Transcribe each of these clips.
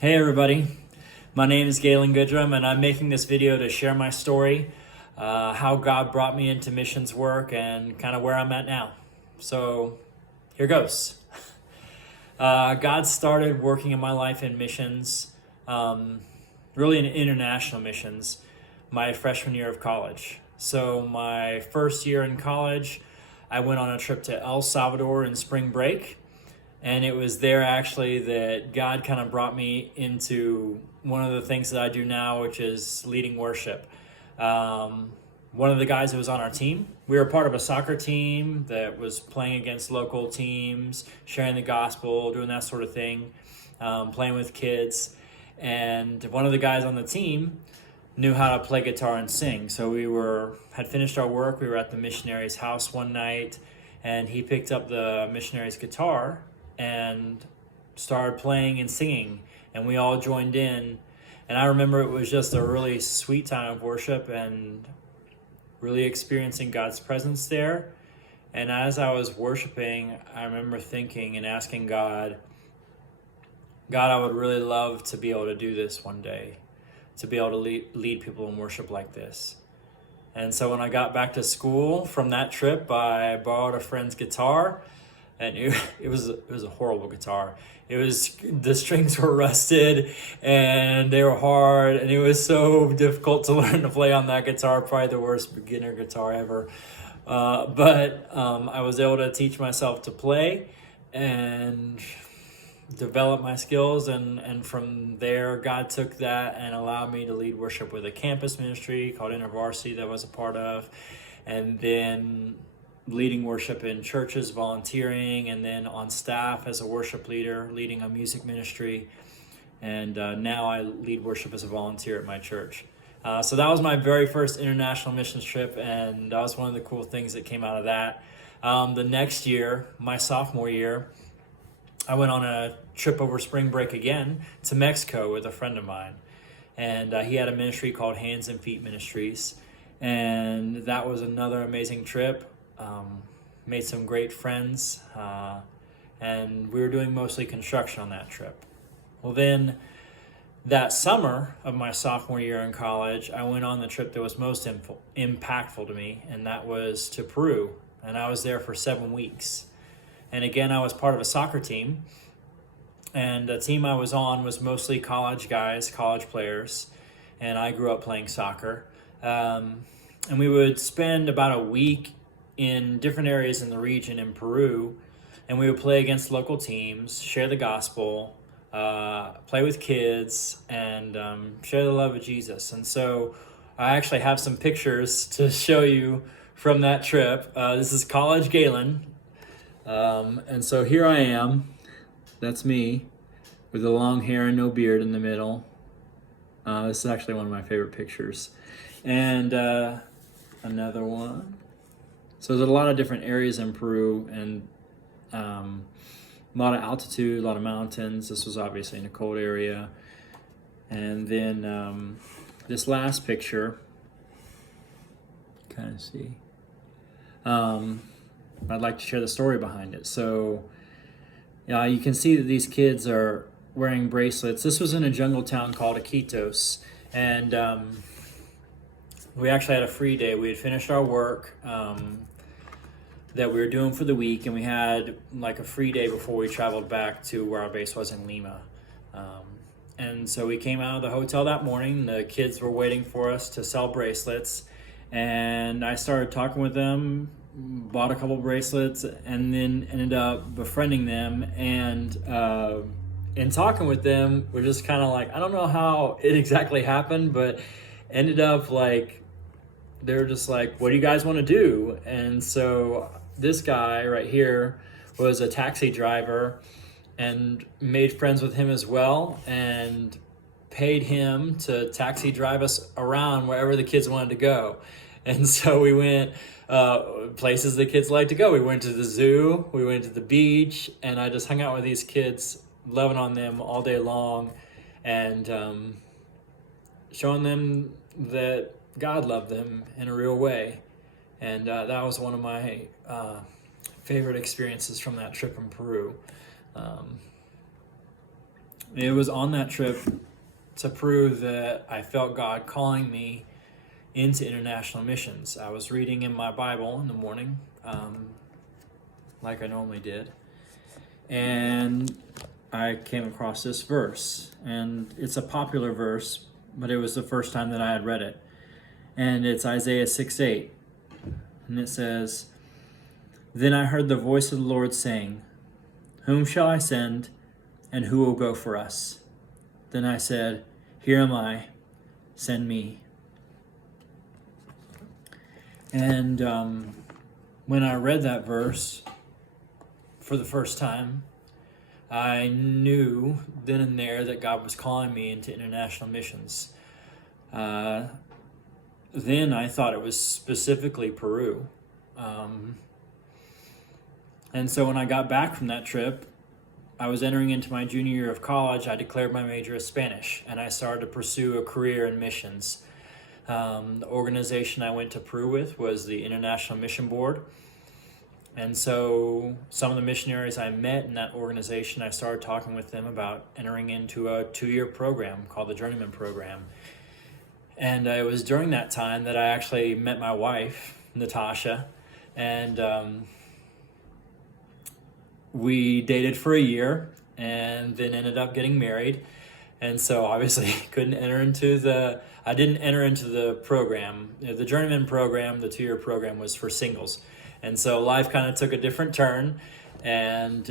Hey everybody, my name is Galen Goodrum and I'm making this video to share my story, how God brought me into missions work and kind of where I'm at now. So here goes. God started working in my life in missions, really in international missions, my freshman year of college. So my first year in college, I went on a trip to El Salvador in spring break. And it was there actually that God kind of brought me into one of the things that I do now, which is leading worship. One of the guys that was on our team, we were part of a soccer team that was playing against local teams, sharing the gospel, doing that sort of thing, playing with kids. And one of the guys on the team knew how to play guitar and sing. So had finished our work. We were at the missionary's house one night, and he picked up the missionary's guitar and started playing and singing, and we all joined in. And I remember it was just a really sweet time of worship and really experiencing God's presence there. And as I was worshiping, I remember thinking and asking God, I would really love to be able to do this one day, to be able to lead people in worship like this. And so when I got back to school from that trip, I borrowed a friend's guitar, and it was a horrible guitar. The strings were rusted and they were hard, and it was so difficult to learn to play on that guitar. Probably the worst beginner guitar ever. But I was able to teach myself to play and develop my skills, and from there God took that and allowed me to lead worship with a campus ministry called InterVarsity that I was a part of, and then leading worship in churches, volunteering, and then on staff as a worship leader, leading a music ministry. And now I lead worship as a volunteer at my church. So that was my very first international missions trip, and that was one of the cool things that came out of that. The next year, my sophomore year, I went on a trip over spring break again to Mexico with a friend of mine. And he had a ministry called Hands and Feet Ministries. And that was another amazing trip. Made some great friends, and we were doing mostly construction on that trip. Well, then that summer of my sophomore year in college, I went on the trip that was most impactful to me, and that was to Peru. And I was there for 7 weeks. And again, I was part of a soccer team, and the team I was on was mostly college guys, college players, and I grew up playing soccer. And we would spend about a week in different areas in the region in Peru, and we would play against local teams, share the gospel, play with kids, and share the love of Jesus. And so I actually have some pictures to show you from that trip. This is College Galen. And so here I am. That's me with the long hair and no beard in the middle. This is actually one of my favorite pictures. And another one. So there's a lot of different areas in Peru, and a lot of altitude, a lot of mountains. This was obviously in a cold area. And then this last picture, kind of see. I'd like to share the story behind it. So you can see that these kids are wearing bracelets. This was in a jungle town called Iquitos, and we actually had a free day. We had finished our work that we were doing for the week, and we had like a free day before we traveled back to where our base was in Lima. And so we came out of the hotel that morning. The kids were waiting for us to sell bracelets, and I started talking with them, bought a couple bracelets, and then ended up befriending them. And in talking with them, we're just kind of like, I don't know how it exactly happened, but ended up like, they were just like, what do you guys want to do? And so this guy right here was a taxi driver, and made friends with him as well, and paid him to taxi drive us around wherever the kids wanted to go. And so we went places the kids like to go. We went to the zoo, we went to the beach, and I just hung out with these kids, loving on them all day long, and showing them that God loved them in a real way. And that was one of my favorite experiences from that trip in Peru. It was on that trip to prove that I felt God calling me into international missions. I was reading in my Bible in the morning, like I normally did, and I came across this verse, and it's a popular verse, but it was the first time that I had read it, and it's Isaiah 6:8, and it says, "Then I heard the voice of the Lord saying, 'Whom shall I send, and who will go for us?' Then I said, 'Here am I, send me.'" And when I read that verse for the first time, I knew then and there that God was calling me into international missions. Then I thought it was specifically Peru. And so when I got back from that trip, I was entering into my junior year of college. I declared my major as Spanish, and I started to pursue a career in missions. The organization I went to Peru with was the International Mission Board. And so some of the missionaries I met in that organization, I started talking with them about entering into a 2-year program called the Journeyman Program. And it was during that time that I actually met my wife, Natasha, and we dated for a year and then ended up getting married. And so obviously I didn't enter into the program. The Journeyman Program, the 2-year program, was for singles. And so life kind of took a different turn, and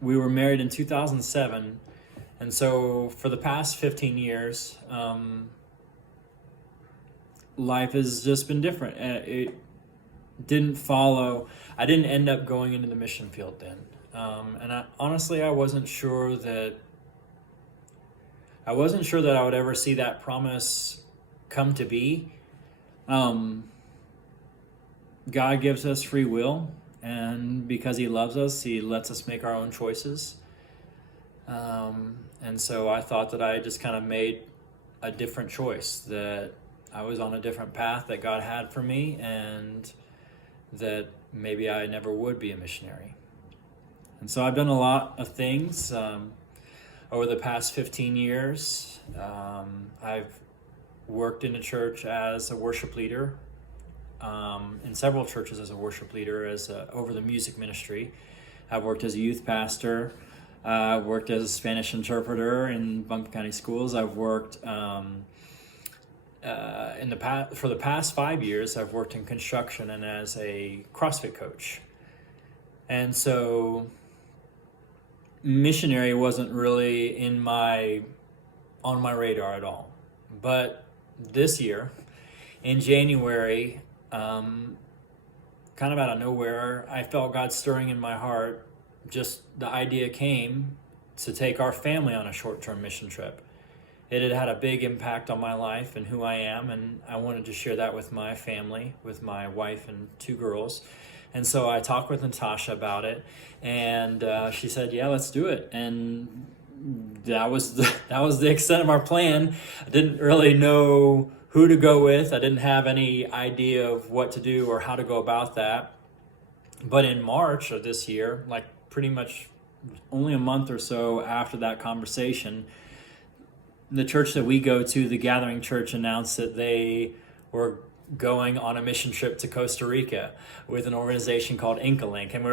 we were married in 2007. And so for the past 15 years, life has just been different. It didn't follow. I didn't end up going into the mission field then. And I wasn't sure that I would ever see that promise come to be. God gives us free will, and because he loves us, he lets us make our own choices. And so I thought that I just kind of made a different choice, that I was on a different path that God had for me, and that maybe I never would be a missionary. And so I've done a lot of things over the past 15 years. I've worked in a church as a worship leader, in several churches as a worship leader, over the music ministry. I've worked as a youth pastor. I've worked as a Spanish interpreter in Buncombe County Schools. I've worked for the past 5 years. I've worked in construction and as a CrossFit coach. And so missionary wasn't really on my radar at all. But this year, in January, kind of out of nowhere, I felt God stirring in my heart. Just the idea came to take our family on a short-term mission trip. It had had a big impact on my life and who I am, and I wanted to share that with my family, with my wife and 2 girls. And so I talked with Natasha about it, and she said, "Yeah, let's do it." And that was the extent of our plan. I didn't really know who to go with. I didn't have any idea of what to do or how to go about that. But in March of this year, like pretty much only a month or so after that conversation, the church that we go to, the Gathering Church, announced that they were going on a mission trip to Costa Rica with an organization called IncaLink. And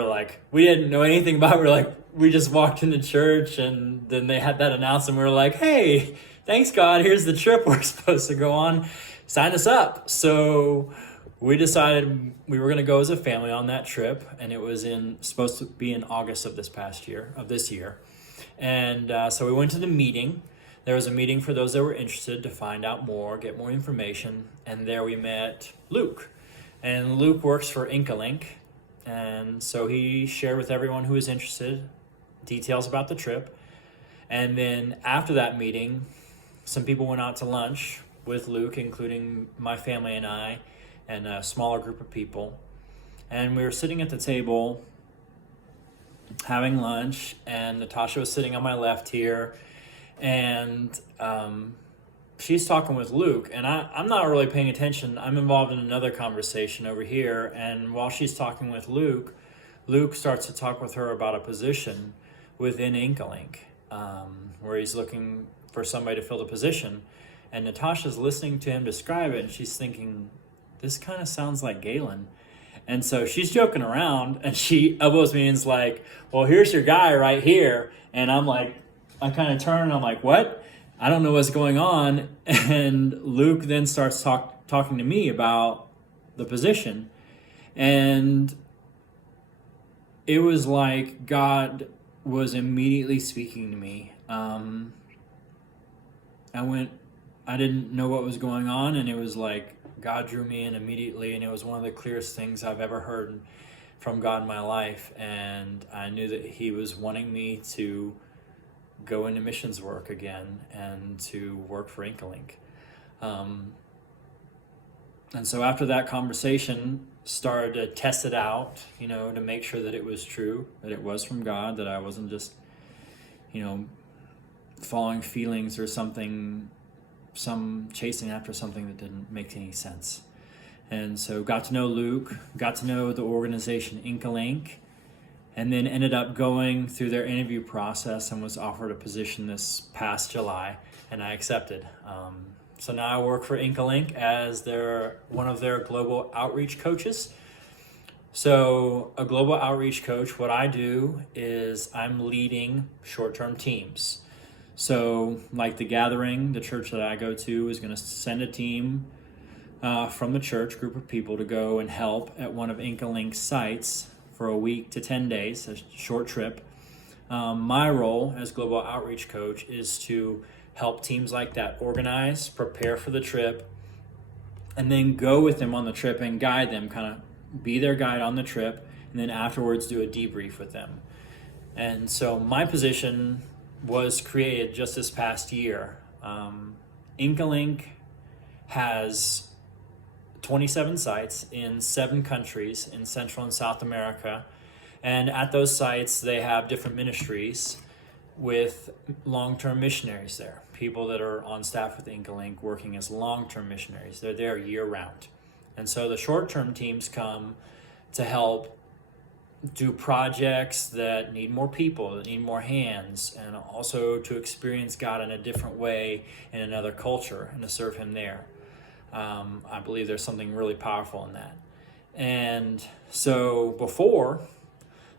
we didn't know anything about it. We just walked into church, and then they had that announcement. We were like, "Hey, thanks God, here's the trip we're supposed to go on. Sign us up." So we decided we were going to go as a family on that trip, and it was supposed to be in August of this year. And so we went to the meeting. There was a meeting for those that were interested to find out more, get more information, and there we met Luke. And Luke works for IncaLink, and so he shared with everyone who was interested details about the trip. And then after that meeting, some people went out to lunch with Luke, including my family and I, and a smaller group of people. And we were sitting at the table having lunch, and Natasha was sitting on my left here, and she's talking with Luke, and I'm not really paying attention. I'm involved in another conversation over here, and while she's talking with Luke, Luke starts to talk with her about a position within Inkalink, where he's looking for somebody to fill the position. And Natasha's listening to him describe it, and she's thinking, this kind of sounds like Galen. And so she's joking around, and she elbows me and is like, well, here's your guy right here. And I'm like, I kind of turn and I'm like, what? I don't know what's going on. And Luke then starts talking to me about the position. And it was like God was immediately speaking to me. I didn't know what was going on, and it was like God drew me in immediately, and it was one of the clearest things I've ever heard from God in my life. And I knew that he was wanting me to go into missions work again and to work for Inkalink. And so after that conversation, started to test it out, to make sure that it was true, that it was from God, that I wasn't just, following feelings or chasing after something that didn't make any sense. And so got to know Luke, got to know the organization Inkalink, and then ended up going through their interview process and was offered a position this past July, and I accepted. So now I work for Inkalink as one of their global outreach coaches. So a global outreach coach, what I do is I'm leading short-term teams. So like the gathering, the church that I go to is going to send a team from the church, group of people, to go and help at one of Inkalink's sites for a week to 10 days, a short trip. My role as global outreach coach is to help teams like that organize, prepare for the trip, and then go with them on the trip and guide them, kind of be their guide on the trip, and then afterwards do a debrief with them. And so my position was created just this past year. Inkalink has 27 sites in 7 countries in Central and South America. And at those sites, they have different ministries with long-term missionaries there, people that are on staff with Inkalink working as long-term missionaries. They're there year-round. And so the short-term teams come to help do projects that need more people, that need more hands, and also to experience God in a different way in another culture and to serve him there. I believe there's something really powerful in that. And so before,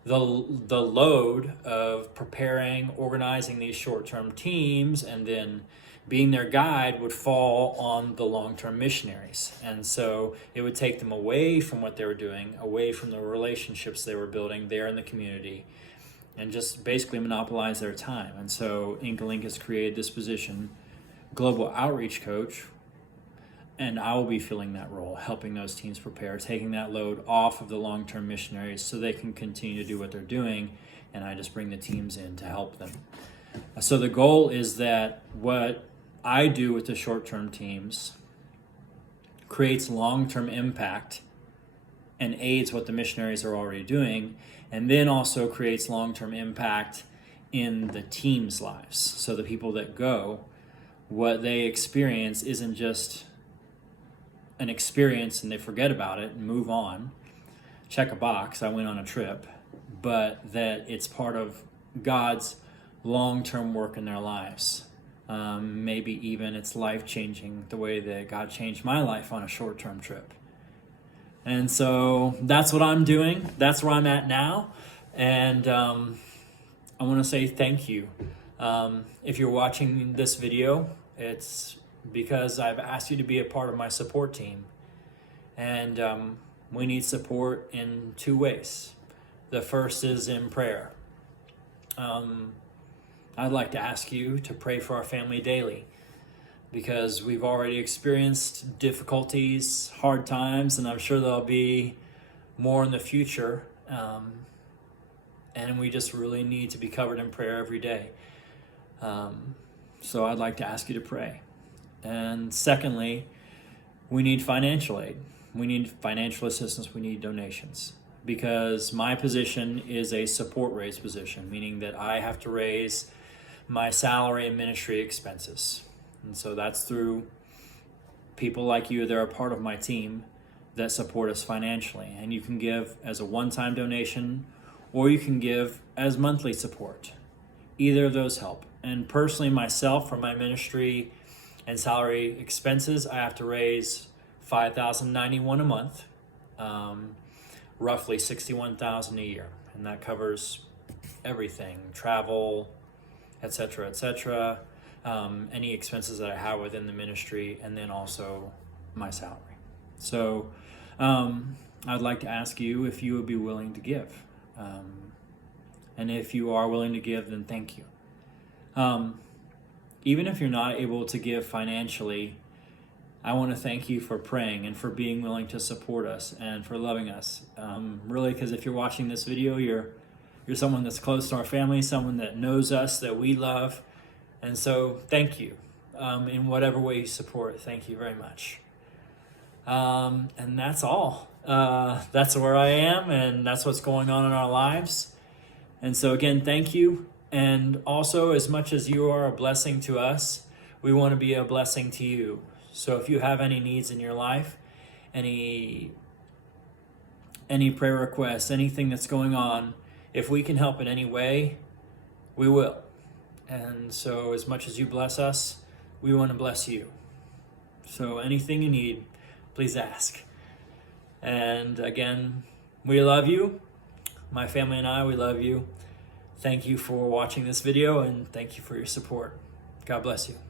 the load of preparing, organizing these short-term teams, and then being their guide would fall on the long-term missionaries. And so it would take them away from what they were doing, away from the relationships they were building there in the community, and just basically monopolize their time. And so Inkalink has created this position, Global Outreach Coach, and I will be filling that role, helping those teams prepare, taking that load off of the long-term missionaries so they can continue to do what they're doing, and I just bring the teams in to help them. So the goal is that what I do with the short-term teams creates long-term impact and aids what the missionaries are already doing, and then also creates long-term impact in the team's lives. So the people that go, what they experience isn't just an experience and they forget about it and move on, check a box, I went on a trip, but that it's part of God's long-term work in their lives. Maybe even it's life-changing the way that God changed my life on a short-term trip. And so that's what I'm doing. That's where I'm at now. And I want to say thank you. If you're watching this video, it's because I've asked you to be a part of my support team. And we need support in 2 ways. The first is in prayer. I'd like to ask you to pray for our family daily, because we've already experienced difficulties, hard times, and I'm sure there'll be more in the future. And we just really need to be covered in prayer every day. So I'd like to ask you to pray. And secondly, we need financial aid. We need financial assistance. We need donations, because my position is a support raise position, meaning that I have to raise my salary and ministry expenses. And so that's through people like you that are a part of my team that support us financially. And you can give as a one-time donation, or you can give as monthly support. either of those help. And personally, myself, for my ministry and salary expenses, I have to raise $5,091 a month, roughly $61,000 a year, and that covers everything: travel, etc., etc., any expenses that I have within the ministry, and then also my salary. So I'd like to ask you if you would be willing to give. And if you are willing to give, then thank you. Even if you're not able to give financially, I want to thank you for praying and for being willing to support us and for loving us. Really, because if you're watching this video, you're someone that's close to our family, someone that knows us, that we love. And so thank you. In whatever way you support, thank you very much. And that's all. That's where I am, and that's what's going on in our lives. And so again, thank you. And also, as much as you are a blessing to us, we want to be a blessing to you. So if you have any needs in your life, any prayer requests, anything that's going on, if we can help in any way, we will. And so as much as you bless us, we want to bless you. So anything you need, please ask. And again, we love you. My family and I, we love you. Thank you for watching this video, and thank you for your support. God bless you.